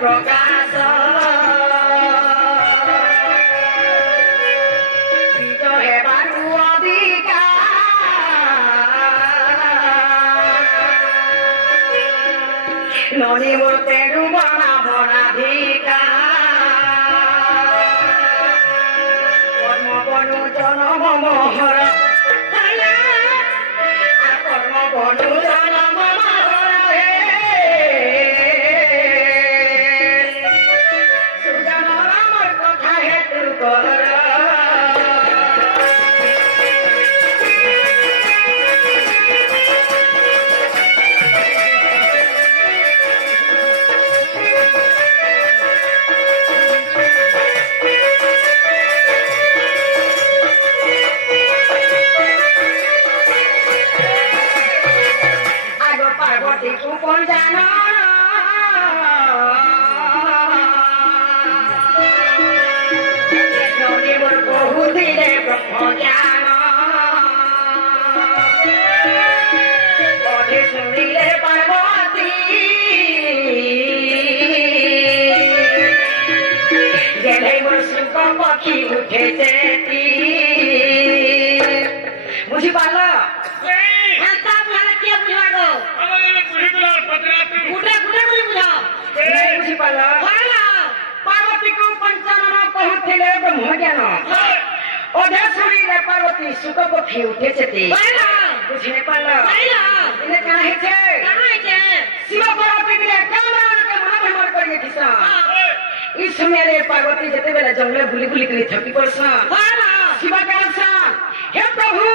প্রকাশ বিজয় হেবারু অধিকার ননি মোর তেরু বনা বনাধিকার কর্ম বনু জনম মোহর কর্ম বনু জনম মোহর সুজন রামর কথা হেতু কর কোন জানো নদীবর বহু দিলে ব্রহ্ম জ্ঞান পদে শুনিলে পার্বতী গেলেই মোর সুখ পক্ষী উঠেছে বুঝি পারল पार्वती को पंचानन कहूले ब्रह्म ज्ञान अधे शुणी पार्वती सुख पक्षी उठे बुझे पाल शिव पार्वती मन कर इस समय पार्वती जिते बेला जंगल बुली बुली कर थकी पड़सन शिव कहसन हे प्रभु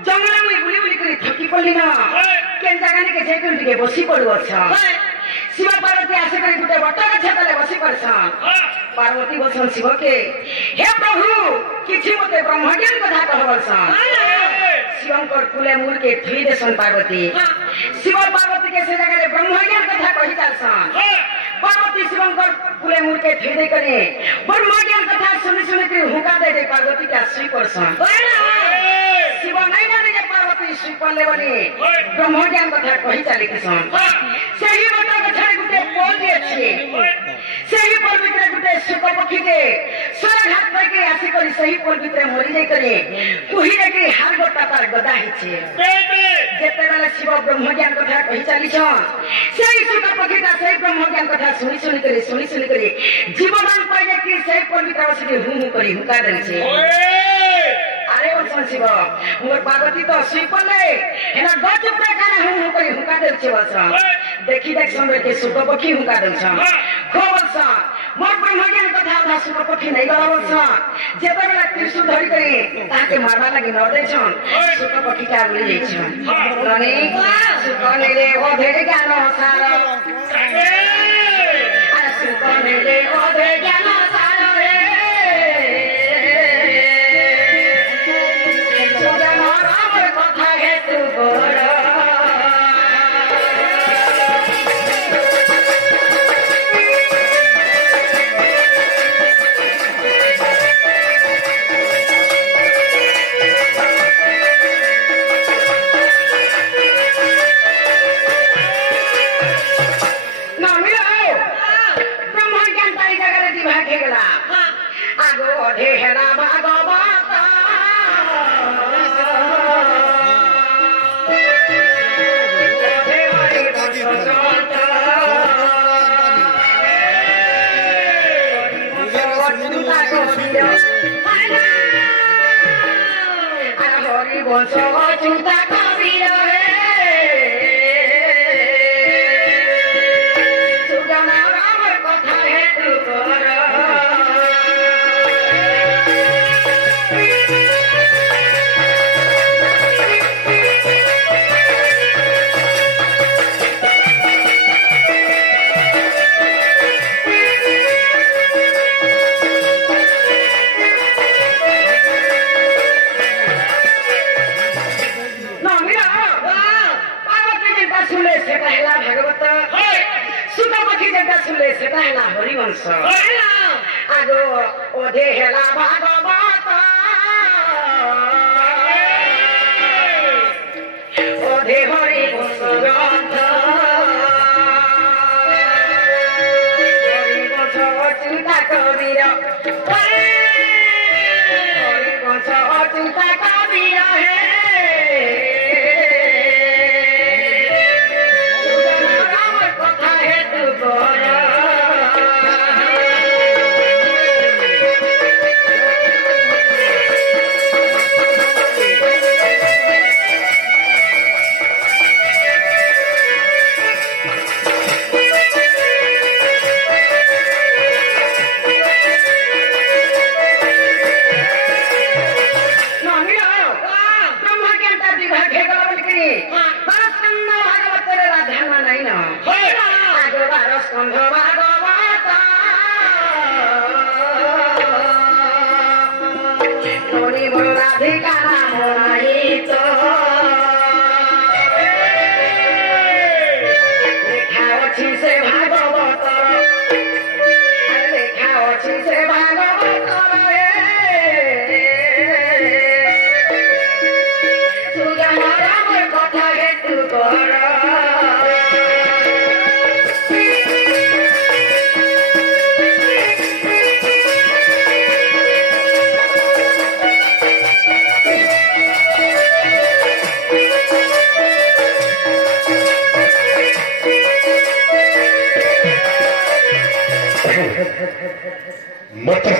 जंगल में बुली बुली कर थकी पड़ली न केन जगह के जे बसी पड़ू शिव पार्वती आसे कर गुटे बट गछ तले बसी पड़सन पार्वती बसन शिव के हे प्रभु किछि मते ब्रह्म ज्ञान कथा कहबसन शिवंकर कुले मूल के थी देसन पार्वती शिव पार्वती के से जगह ब्रह्म ज्ञान कथा कहि चालसन पार्वती शिवंकर कुले मूल के थी दे करे ब्रह्म ज्ञान कथा सुनि सुनि के हुका दे पार्वती के आश्री पड़सन शिव नहीं जाने जे पार्वती सुई पड़ले बनी ब्रह्म ज्ञान कथा कहि चाली किसन सही बट गछ गुटे पोल अछि सही पोल भितर गुटे सुख पक्षी के स्वर घाट पर के आसी करी सही पोल भितर मरि जाय करे कुही रे के हार गोटा पर गदा हिचे जेते बेला शिव ब्रह्म ज्ञान कथा कहि चाली छन सही सुख पक्षी का सही ब्रह्म ज्ञान कथा सुनि सुनि करे जीवदान पाइले कि सही पोल भितर बसी हु करी हुका देल छे अरे बसन शिव मोर पार्वती तो सुई पड़ले हेना गच पे काना हु करी हुका देल छे बसन देखी देख सुन के सुख पक्षी हुका देल छन खोबसन मोर ब्रह्म ज्ञान कथा आधा सुख पक्षी नहीं गलबसन जेते बेला त्रिशूल धरि करे ताके मारबा लागि न दे छन सुख पक्षी का गुली जाय छन ननी सुख नेले ओधे ज्ञान सार अरे सुख नेले ओधे ज्ञान सार आगो ओधे हेला भागवत ओधे हरि ग्रंथ दिया है राम कथा है तू कर मत